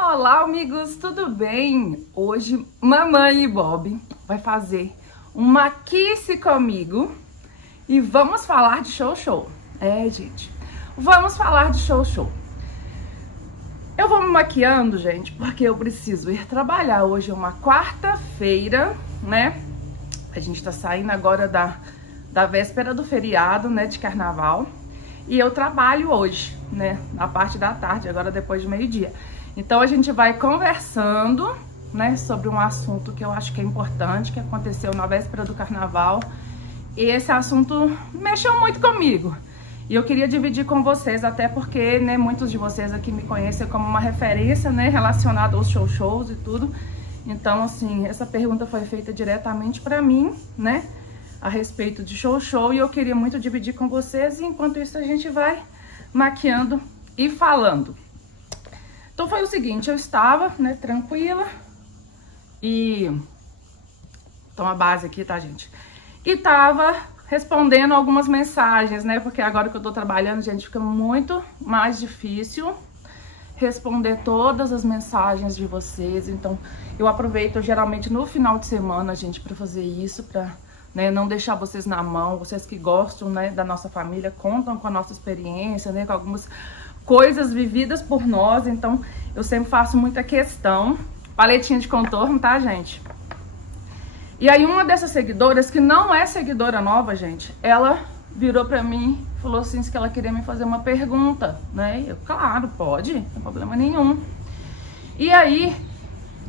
Olá, amigos, tudo bem? Hoje, mamãe e Bob vai fazer um maquice comigo e vamos falar de show. Gente, vamos falar de show. Eu vou me maquiando, gente, porque eu preciso ir trabalhar. Hoje é uma quarta-feira, né? A gente tá saindo agora da véspera do feriado, né, de carnaval. E eu trabalho hoje, né, na parte da tarde, agora depois de meio-dia. Então a gente vai conversando, né, sobre um assunto que eu acho que é importante, que aconteceu na véspera do carnaval. E esse assunto mexeu muito comigo. E eu queria dividir com vocês, até porque, né, muitos de vocês aqui me conhecem como uma referência, né, relacionada aos shows e tudo. Então, assim, essa pergunta foi feita diretamente para mim, né, a respeito de show, e eu queria muito dividir com vocês. E enquanto isso a gente vai maquiando e falando. Então foi o seguinte, eu estava, né, tranquila e... Toma a base aqui, tá, gente? E tava respondendo algumas mensagens, né, porque agora que eu tô trabalhando, gente, fica muito mais difícil responder todas as mensagens de vocês. Então eu aproveito geralmente no final de semana, gente, pra fazer isso, pra, né, não deixar vocês na mão. Vocês que gostam, né, da nossa família, contam com a nossa experiência, né, com algumas coisas vividas por nós. Então eu sempre faço muita questão. Paletinha de contorno, tá, gente? E aí uma dessas seguidoras, que não é seguidora nova, gente, ela virou pra mim, falou assim que ela queria me fazer uma pergunta, né? Eu, claro, pode, não tem problema nenhum. E aí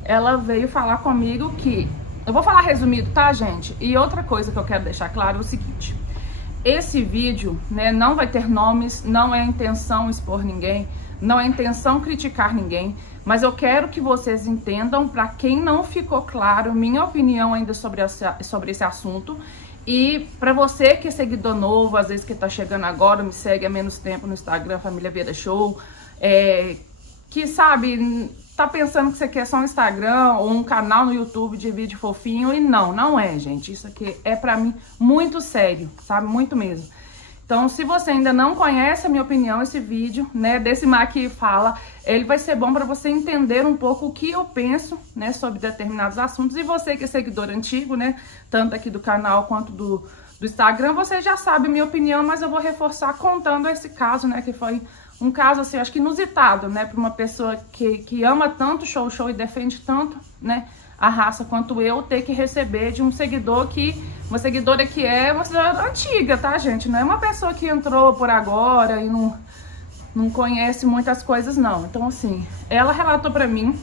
ela veio falar comigo que... Eu vou falar resumido, tá, gente? E outra coisa que eu quero deixar claro é o seguinte: esse vídeo, né, não vai ter nomes, não é intenção expor ninguém, não é intenção criticar ninguém, mas eu quero que vocês entendam, para quem não ficou claro, minha opinião ainda sobre esse assunto. E para você que é seguidor novo, às vezes que tá chegando agora, me segue há menos tempo no Instagram, Família Vieira Show, que sabe, tá pensando que isso aqui é só um Instagram ou um canal no YouTube de vídeo fofinho, e não é, gente. Isso aqui é pra mim muito sério, sabe? Muito mesmo. Então, se você ainda não conhece a minha opinião, esse vídeo, né, desse Maqui e Fala, ele vai ser bom para você entender um pouco o que eu penso, né, sobre determinados assuntos. E você que é seguidor antigo, né, tanto aqui do canal quanto do Instagram, você já sabe a minha opinião, mas eu vou reforçar contando esse caso, né, que foi um caso, assim, acho que inusitado, né, para uma pessoa que ama tanto show e defende tanto, né, a raça quanto eu, ter que receber de um seguidor uma seguidora que é uma seguidora antiga, tá, gente? Não é uma pessoa que entrou por agora e não conhece muitas coisas, não. Então, assim, ela relatou pra mim,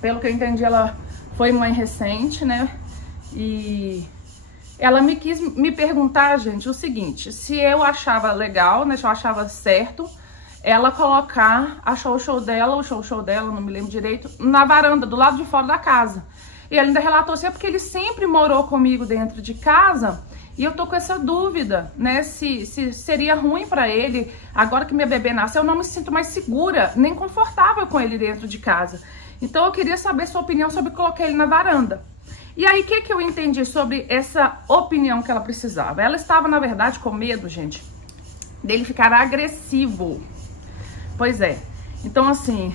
pelo que eu entendi, ela foi mãe recente, né, e ela me quis me perguntar, gente, o seguinte: se eu achava legal, né, se eu achava certo ela colocar o show dela, não me lembro direito, na varanda, do lado de fora da casa. E ela ainda relatou assim, porque ele sempre morou comigo dentro de casa, e eu tô com essa dúvida, né, se seria ruim pra ele, agora que minha bebê nasceu, eu não me sinto mais segura, nem confortável com ele dentro de casa. Então eu queria saber sua opinião sobre colocar ele na varanda. E aí, o que eu entendi sobre essa opinião que ela precisava? Ela estava, na verdade, com medo, gente, dele ficar agressivo. Pois é. Então, assim,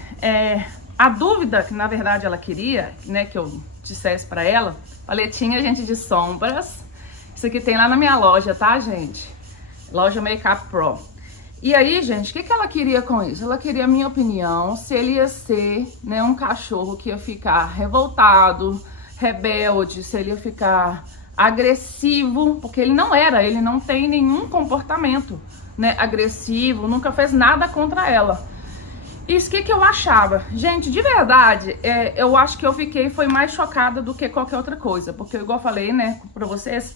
a dúvida que, na verdade, ela queria, né, que eu dissesse pra ela, paletinha, gente, de sombras. Isso aqui tem lá na minha loja, tá, gente? Loja Makeup Pro. E aí, gente, o que ela queria com isso? Ela queria a minha opinião, se ele ia ser, né, um cachorro que ia ficar revoltado, rebelde, se ele ia ficar agressivo, porque ele não tem nenhum comportamento, né, agressivo, nunca fez nada contra ela. Isso que eu achava. Gente, de verdade, eu acho que eu foi mais chocada do que qualquer outra coisa, porque igual eu falei, né, pra vocês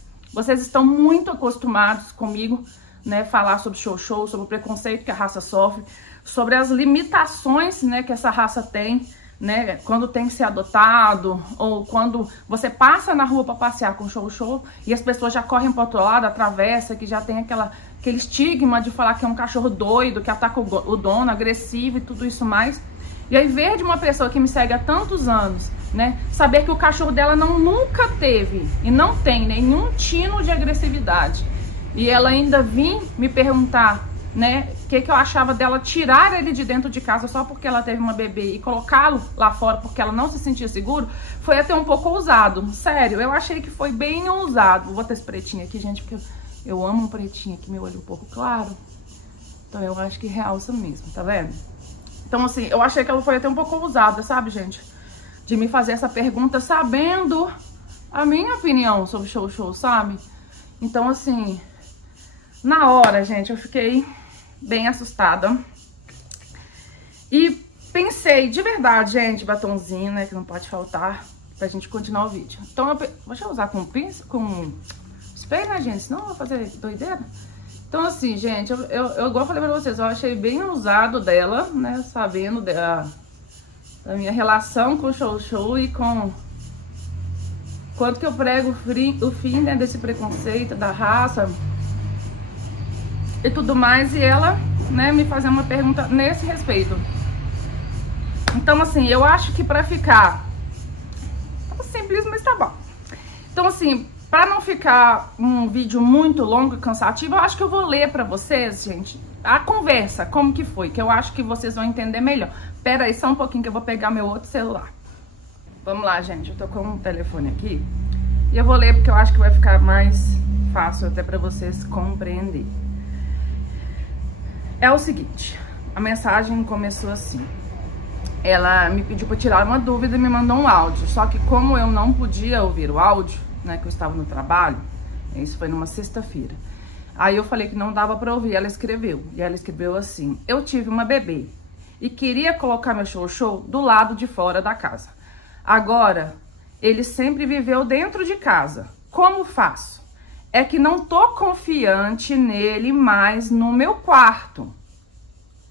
estão muito acostumados comigo, né, falar sobre show, sobre o preconceito que a raça sofre, sobre as limitações, né, que essa raça tem, né, quando tem que ser adotado, ou quando você passa na rua para passear com show e as pessoas já correm para outro lado, atravessa, que já tem aquele estigma de falar que é um cachorro doido, que ataca o dono, agressivo e tudo isso mais. E aí ver de uma pessoa que me segue há tantos anos, né, saber que o cachorro dela nunca teve e não tem nenhum tino de agressividade, e ela ainda vir me perguntar, né, que eu achava dela tirar ele de dentro de casa só porque ela teve uma bebê e colocá-lo lá fora porque ela não se sentia seguro, foi até um pouco ousado. Sério, eu achei que foi bem ousado. Vou botar esse pretinho aqui, gente, porque eu amo um pretinho aqui, meu olho um pouco claro. Então eu acho que realça mesmo, tá vendo? Então assim, eu achei que ela foi até um pouco ousada, sabe, gente? De me fazer essa pergunta sabendo a minha opinião sobre show, sabe? Então assim, na hora, gente, eu fiquei bem assustada. E pensei, de verdade, gente, batonzinho, né, que não pode faltar pra gente continuar o vídeo. Então deixa eu usar com pincel, com espelho, né, gente? Senão eu vou fazer doideira. Então, assim, gente, eu igual eu falei pra vocês, eu achei bem ousado dela, né, sabendo da minha relação com o show e com quanto que eu prego o fim, né, desse preconceito, da raça e tudo mais, e ela, né, me fazer uma pergunta nesse respeito. Então, assim, eu acho que pra ficar simples, mas tá bom. Então, assim, pra não ficar um vídeo muito longo e cansativo, eu acho que eu vou ler pra vocês, gente, a conversa, como que foi, que eu acho que vocês vão entender melhor. Pera aí, só um pouquinho que eu vou pegar meu outro celular. Vamos lá, gente, eu tô com um telefone aqui e eu vou ler porque eu acho que vai ficar mais fácil até pra vocês compreenderem. É o seguinte, a mensagem começou assim. Ela me pediu pra tirar uma dúvida e me mandou um áudio. Só que como eu não podia ouvir o áudio, né, que eu estava no trabalho, isso foi numa sexta-feira. Aí eu falei que não dava pra ouvir, ela escreveu. E ela escreveu assim: eu tive uma bebê e queria colocar meu show do lado de fora da casa. Agora, ele sempre viveu dentro de casa. Como faço? É que não tô confiante nele mais no meu quarto.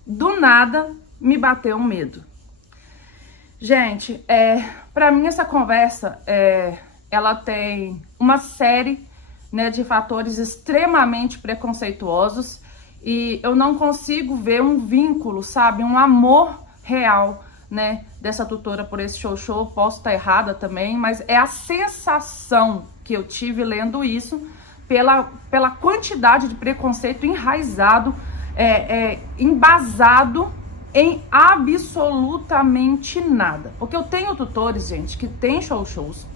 Do nada, me bateu um medo. Gente, pra mim essa conversa, ela tem uma série, né, de fatores extremamente preconceituosos e eu não consigo ver um vínculo, sabe, um amor real, né, dessa tutora por esse show. Posso estar errada também, mas é a sensação que eu tive lendo isso pela quantidade de preconceito enraizado, embasado em absolutamente nada. Porque eu tenho tutores, gente, que tem shows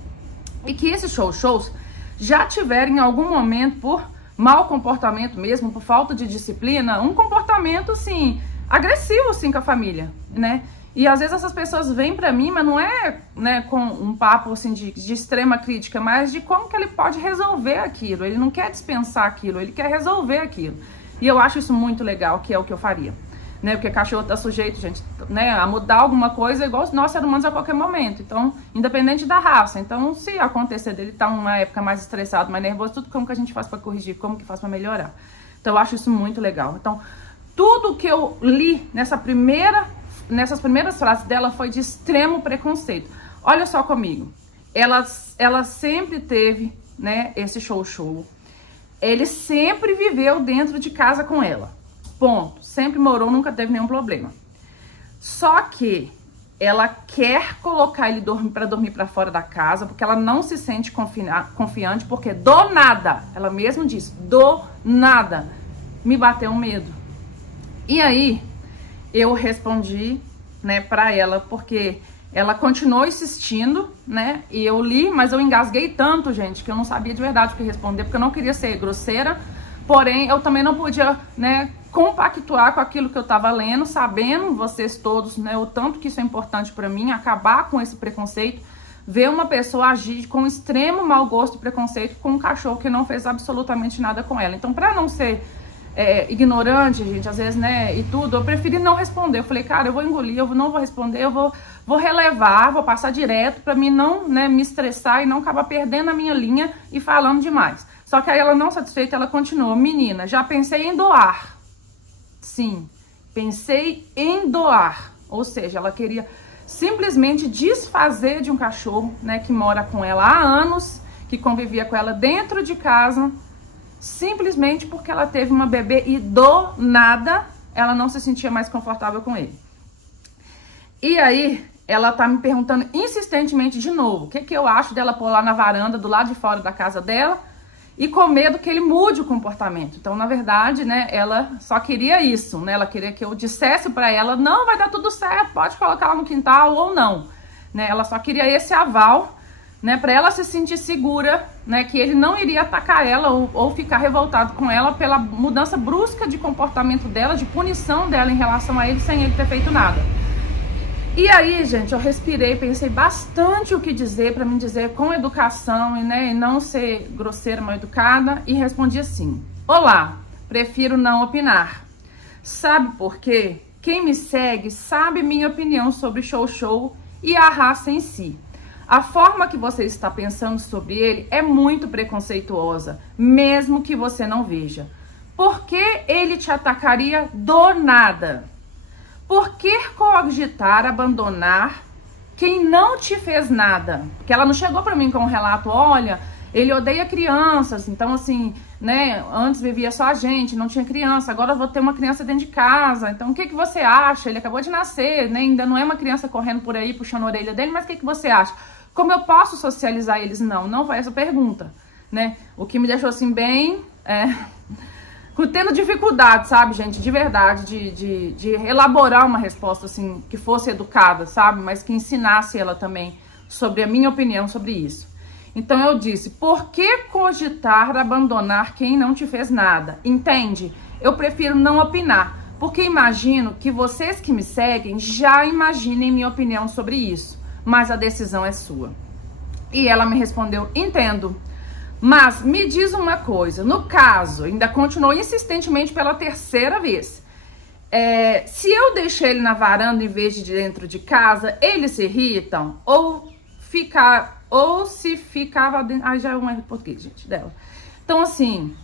e que esses shows já tiveram em algum momento, por mau comportamento mesmo, por falta de disciplina, um comportamento, assim, agressivo, assim, com a família, né? E às vezes essas pessoas vêm pra mim, mas não é, né, com um papo, assim, de extrema crítica, mas de como que ele pode resolver aquilo. Ele não quer dispensar aquilo, ele quer resolver aquilo. E eu acho isso muito legal, que é o que eu faria. Né, porque cachorro tá sujeito, gente, né, a mudar alguma coisa igual nós seres humanos a qualquer momento. Então, independente da raça. Então, se acontecer dele tá numa época mais estressado, mais nervoso, tudo como que a gente faz pra corrigir, como que faz pra melhorar. Então, eu acho isso muito legal. Então, tudo que eu li nessas primeiras frases dela foi de extremo preconceito. Olha só comigo. Ela sempre teve, né, esse show. Ele sempre viveu dentro de casa com ela. Ponto. Sempre morou, nunca teve nenhum problema. Só que ela quer colocar ele pra dormir pra fora da casa, porque ela não se sente confiante, porque do nada, ela mesma disse, do nada, me bateu um medo. E aí, eu respondi, né, pra ela, porque ela continuou insistindo, né, e eu li, mas eu engasguei tanto, gente, que eu não sabia de verdade o que responder, porque eu não queria ser grosseira, porém, eu também não podia, né, compactuar com aquilo que eu tava lendo, sabendo, vocês todos, né, o tanto que isso é importante pra mim, acabar com esse preconceito, ver uma pessoa agir com extremo mau gosto e preconceito com um cachorro que não fez absolutamente nada com ela. Então, pra não ser ignorante, gente, às vezes, né, e tudo, eu preferi não responder. Eu falei, cara, eu vou engolir, eu não vou responder, eu vou relevar, vou passar direto pra mim não, né, me estressar e não acabar perdendo a minha linha e falando demais. Só que aí ela não satisfeita, ela continuou, menina, já pensei em doar. Sim, pensei em doar. Ou seja, ela queria simplesmente desfazer de um cachorro, né, que mora com ela há anos, que convivia com ela dentro de casa, simplesmente porque ela teve uma bebê e do nada ela não se sentia mais confortável com ele. E aí, ela tá me perguntando insistentemente de novo, o que eu acho dela pôr lá na varanda, do lado de fora da casa dela, e com medo que ele mude o comportamento. Então, na verdade, né, ela só queria isso, né? Ela queria que eu dissesse para ela, não, vai dar tudo certo, pode colocar ela no quintal ou não, né? Ela só queria esse aval, né, para ela se sentir segura, né, que ele não iria atacar ela ou ficar revoltado com ela pela mudança brusca de comportamento dela, de punição dela em relação a ele, sem ele ter feito nada. E aí, gente, eu respirei, pensei bastante o que dizer, para me dizer com educação e, né, e não ser grosseira, mal educada, e respondi assim: olá, prefiro não opinar. Sabe por quê? Quem me segue sabe minha opinião sobre Xoxô e a raça em si. A forma que você está pensando sobre ele é muito preconceituosa, mesmo que você não veja. Por que ele te atacaria do nada? Por que cogitar abandonar quem não te fez nada? Porque ela não chegou para mim com um relato, olha, ele odeia crianças, então assim, né, antes vivia só a gente, não tinha criança, agora eu vou ter uma criança dentro de casa, então o que você acha? Ele acabou de nascer, né, ainda não é uma criança correndo por aí, puxando a orelha dele, mas o que você acha? Como eu posso socializar eles? Não foi essa pergunta, né? O que me deixou assim bem... tendo dificuldade, sabe, gente, de verdade, de elaborar uma resposta, assim, que fosse educada, sabe, mas que ensinasse ela também sobre a minha opinião sobre isso. Então eu disse, por que cogitar abandonar quem não te fez nada? Entende? Eu prefiro não opinar, porque imagino que vocês que me seguem já imaginem minha opinião sobre isso, mas a decisão é sua. E ela me respondeu, entendo. Mas me diz uma coisa, no caso, ainda continuou insistentemente pela terceira vez, se eu deixar ele na varanda em vez de dentro de casa, eles se irritam? Ou se ficava dentro... Ah, já é um erro de português, gente, dela. Então, assim,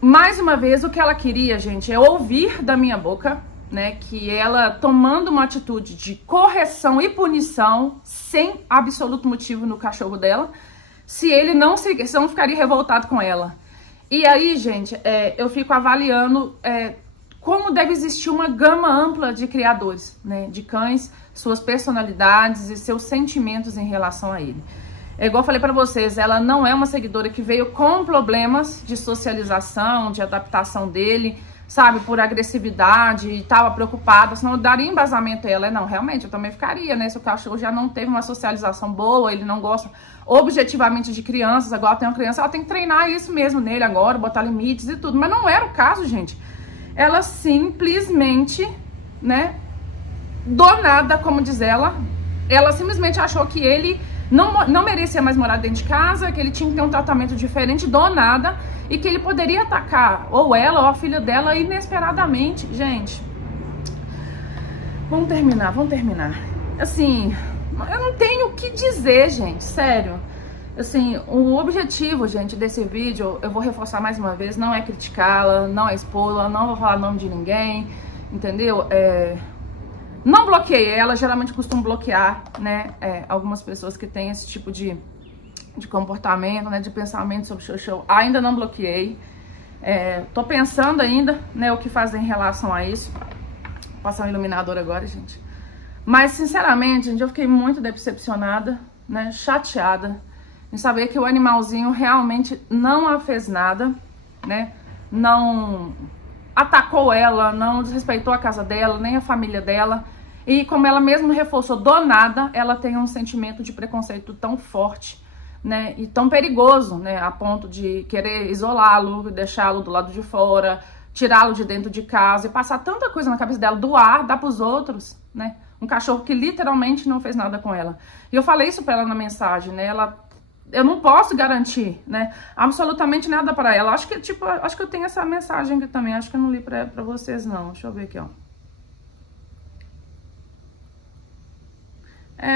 mais uma vez, o que ela queria, gente, é ouvir da minha boca, né, que ela tomando uma atitude de correção e punição, sem absoluto motivo no cachorro dela, se ele não ficaria revoltado com ela. E aí, gente, eu fico avaliando como deve existir uma gama ampla de criadores, né, de cães, suas personalidades e seus sentimentos em relação a ele. É igual eu falei pra vocês, ela não é uma seguidora que veio com problemas de socialização, de adaptação dele, sabe, por agressividade e estava preocupada, senão eu daria embasamento a ela. Não, realmente, eu também ficaria, né, se o cachorro já não teve uma socialização boa, ele não gosta objetivamente de crianças, agora tem uma criança, ela tem que treinar isso mesmo nele agora, botar limites e tudo, mas não era o caso, gente. Ela simplesmente, né, do nada, como diz ela simplesmente achou que ele não merecia mais morar dentro de casa, que ele tinha que ter um tratamento diferente do nada e que ele poderia atacar ou ela ou a filha dela inesperadamente. Gente, vamos terminar. Assim, eu não tenho o que dizer, gente, sério. Assim, o objetivo, gente, desse vídeo, eu vou reforçar mais uma vez, não é criticá-la, não é expô-la, não vou falar nome de ninguém, entendeu? Não bloqueei ela, geralmente costumo bloquear, né, algumas pessoas que têm esse tipo de comportamento, né, de pensamento sobre Xoxô. Ainda não bloqueei. Tô pensando ainda, né, o que fazer em relação a isso. Vou passar um iluminador agora, gente. Mas, sinceramente, gente, eu fiquei muito decepcionada, né, chateada em saber que o animalzinho realmente não a fez nada, né, não atacou ela, não desrespeitou a casa dela, nem a família dela. E como ela mesma reforçou, do nada, ela tem um sentimento de preconceito tão forte, né, e tão perigoso, né, a ponto de querer isolá-lo, deixá-lo do lado de fora, tirá-lo de dentro de casa e passar tanta coisa na cabeça dela, doar, dar pros outros, né, um cachorro que literalmente não fez nada com ela. E eu falei isso pra ela na mensagem, né, eu não posso garantir, né, absolutamente nada pra ela. Acho que, tipo, acho que eu tenho essa mensagem aqui também, acho que eu não li pra vocês, não. Deixa eu ver aqui, ó.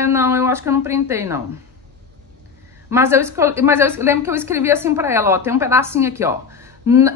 Não, eu acho que eu não printei, não. Mas eu lembro que eu escrevi assim pra ela, ó, tem um pedacinho aqui, ó.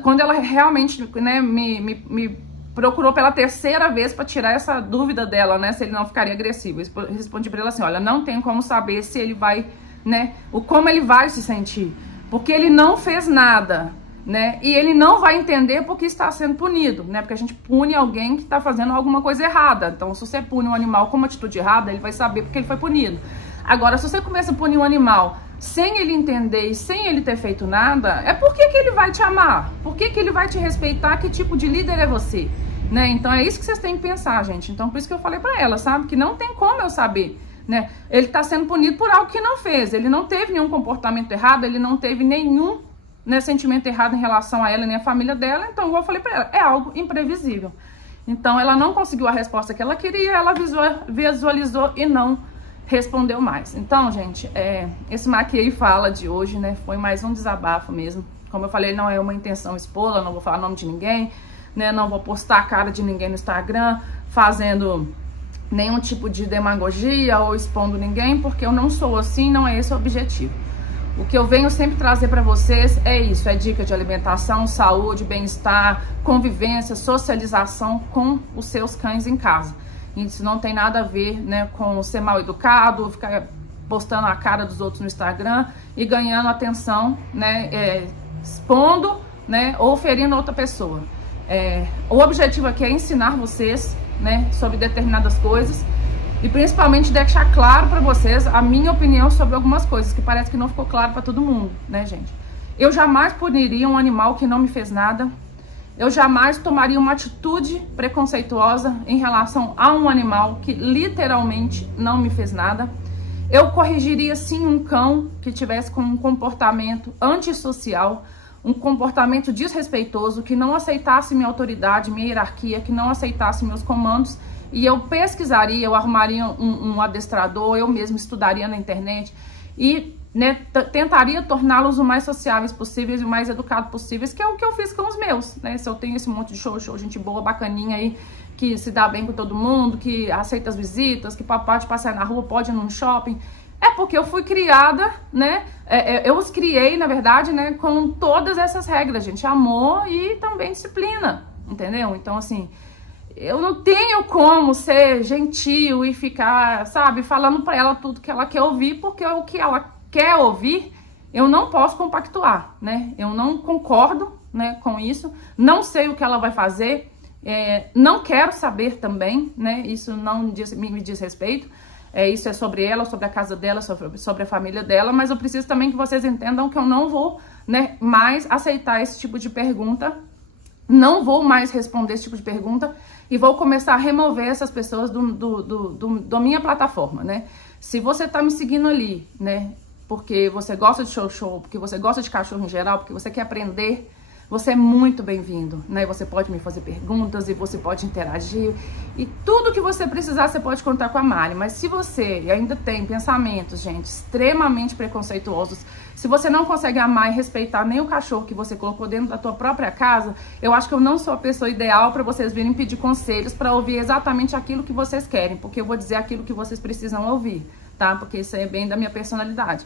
Quando ela realmente, né, me procurou pela terceira vez pra tirar essa dúvida dela, né, se ele não ficaria agressivo. Eu respondi pra ela assim, olha, não tem como saber se ele vai, né, como ele vai se sentir. Porque ele não fez nada, né, e ele não vai entender porque está sendo punido, né, porque a gente pune alguém que está fazendo alguma coisa errada. Então, se você pune um animal com uma atitude errada, ele vai saber porque ele foi punido. Agora, se você começa a punir um animal sem ele entender e sem ele ter feito nada, por que ele vai te amar? Por que ele vai te respeitar? Que tipo de líder é você? Né? Então é isso que vocês têm que pensar, gente. Então por isso que eu falei pra ela, sabe? Que não tem como eu saber, né? Ele tá sendo punido por algo que não fez. Ele não teve nenhum comportamento errado, ele não teve nenhum, né, sentimento errado em relação a ela nem a família dela. Então igual eu falei pra ela, é algo imprevisível. Então ela não conseguiu a resposta que ela queria, ela visualizou e não respondeu mais. Então, gente, esse Maquiei Fala de hoje, né, foi mais um desabafo mesmo. Como eu falei, não é uma intenção expô-la, não vou falar o nome de ninguém, né, não vou postar a cara de ninguém no Instagram, fazendo nenhum tipo de demagogia ou expondo ninguém, porque eu não sou assim, não é esse o objetivo. O que eu venho sempre trazer para vocês é isso, é dica de alimentação, saúde, bem-estar, convivência, socialização com os seus cães em casa. Isso não tem nada a ver, né, com ser mal educado, ficar postando a cara dos outros no Instagram e ganhando atenção, né, expondo, né, ou ferindo outra pessoa. O objetivo aqui é ensinar vocês, né, sobre determinadas coisas e principalmente deixar claro para vocês a minha opinião sobre algumas coisas que parece que não ficou claro para todo mundo, né, gente? Eu jamais puniria um animal que não me fez nada. Eu jamais tomaria uma atitude preconceituosa em relação a um animal que literalmente não me fez nada. Eu corrigiria sim um cão que tivesse com um comportamento antissocial, um comportamento desrespeitoso, que não aceitasse minha autoridade, minha hierarquia, que não aceitasse meus comandos. E eu pesquisaria, eu arrumaria um adestrador, eu mesmo estudaria na internet e, né, tentaria torná-los o mais sociáveis possíveis e o mais educados possíveis, que é o que eu fiz com os meus, né? Se eu tenho esse monte de show, gente boa, bacaninha aí, que se dá bem com todo mundo, que aceita as visitas, que pode passear na rua, pode ir num shopping, é porque eu fui criada, né? Eu os criei, na verdade, né, com todas essas regras, gente, amor e também disciplina, entendeu? Então, assim, eu não tenho como ser gentil e ficar, sabe, falando pra ela tudo que ela quer ouvir, porque o que ela quer ouvir, eu não posso compactuar, né? Eu não concordo, né, com isso, não sei o que ela vai fazer, não quero saber também, né? Isso não me diz respeito, isso é sobre ela, sobre a casa dela, sobre a família dela, mas eu preciso também que vocês entendam que eu não vou, né, mais aceitar esse tipo de pergunta, não vou mais responder esse tipo de pergunta e vou começar a remover essas pessoas da minha plataforma, né? Se você tá me seguindo ali, né, porque você gosta de show, porque você gosta de cachorro em geral, porque você quer aprender, você é muito bem-vindo, né? Você pode me fazer perguntas e você pode interagir e tudo que você precisar você pode contar com a Mari. Mas se você ainda tem pensamentos, gente, extremamente preconceituosos, se você não consegue amar e respeitar nem o cachorro que você colocou dentro da tua própria casa, eu acho que eu não sou a pessoa ideal para vocês virem pedir conselhos para ouvir exatamente aquilo que vocês querem, porque eu vou dizer aquilo que vocês precisam ouvir, tá? Porque isso é bem da minha personalidade.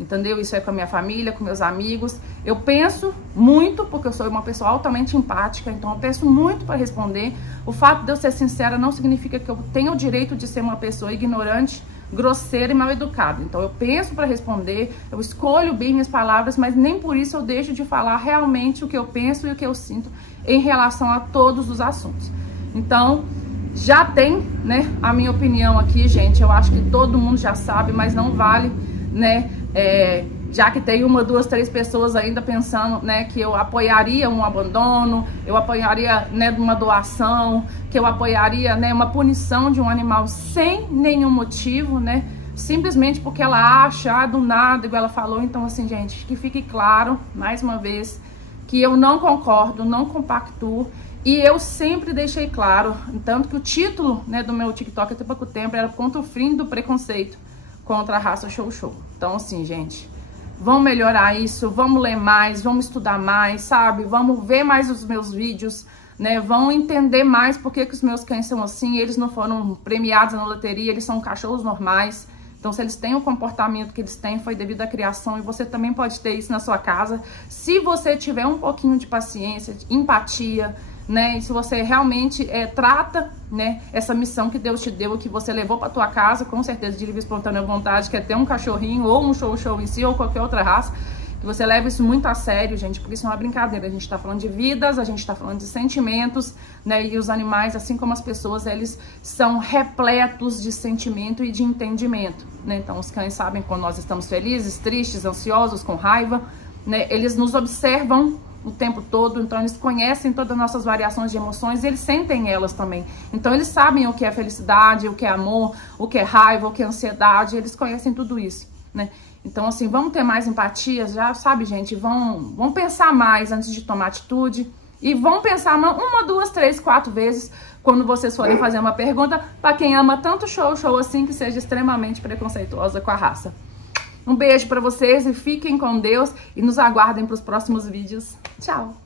Entendeu? Isso é com a minha família, com meus amigos. Eu penso muito, porque eu sou uma pessoa altamente empática, então eu penso muito para responder. O fato de eu ser sincera não significa que eu tenha o direito de ser uma pessoa ignorante, grosseira e mal educada. Então eu penso para responder, eu escolho bem minhas palavras, mas nem por isso eu deixo de falar realmente o que eu penso e o que eu sinto em relação a todos os assuntos. Então, já tem, né, a minha opinião aqui, gente. Eu acho que todo mundo já sabe, mas não vale, né? Já que tem 1, 2, 3 pessoas ainda pensando, né, que eu apoiaria um abandono, eu apoiaria, né, uma doação, que eu apoiaria, né, uma punição de um animal sem nenhum motivo, né, simplesmente porque ela acha, do nada, igual ela falou. Então, assim, gente, que fique claro, mais uma vez, que eu não concordo, não compactuo, e eu sempre deixei claro, tanto que o título, né, do meu TikTok até pouco tempo era contra o fim do preconceito contra a raça show. Então, assim, gente, vamos melhorar isso, vamos ler mais, vamos estudar mais, sabe? Vamos ver mais os meus vídeos, né? Vão entender mais por que os meus cães são assim. Eles não foram premiados na loteria, eles são cachorros normais. Então, se eles têm o comportamento que eles têm, foi devido à criação, e você também pode ter isso na sua casa. Se você tiver um pouquinho de paciência, de empatia, né, e se você realmente trata, né, essa missão que Deus te deu, que você levou para tua casa, com certeza de livre e espontânea vontade, que é ter um cachorrinho ou um show em si, ou qualquer outra raça, que você leve isso muito a sério, gente, porque isso não é brincadeira. A gente tá falando de vidas, a gente tá falando de sentimentos, né? E os animais, assim como as pessoas, eles são repletos de sentimento e de entendimento, né? Então, os cães sabem quando nós estamos felizes, tristes, ansiosos, com raiva, né? Eles nos observam o tempo todo, então eles conhecem todas as nossas variações de emoções e eles sentem elas também. Então eles sabem o que é felicidade, o que é amor, o que é raiva, o que é ansiedade, eles conhecem tudo isso, né? Então assim, vamos ter mais empatia, já sabe, gente, vão pensar mais antes de tomar atitude e vão pensar 1, 2, 3, 4 vezes quando vocês forem fazer uma pergunta para quem ama tanto show assim que seja extremamente preconceituosa com a raça. Um beijo pra vocês e fiquem com Deus e nos aguardem para os próximos vídeos. Tchau!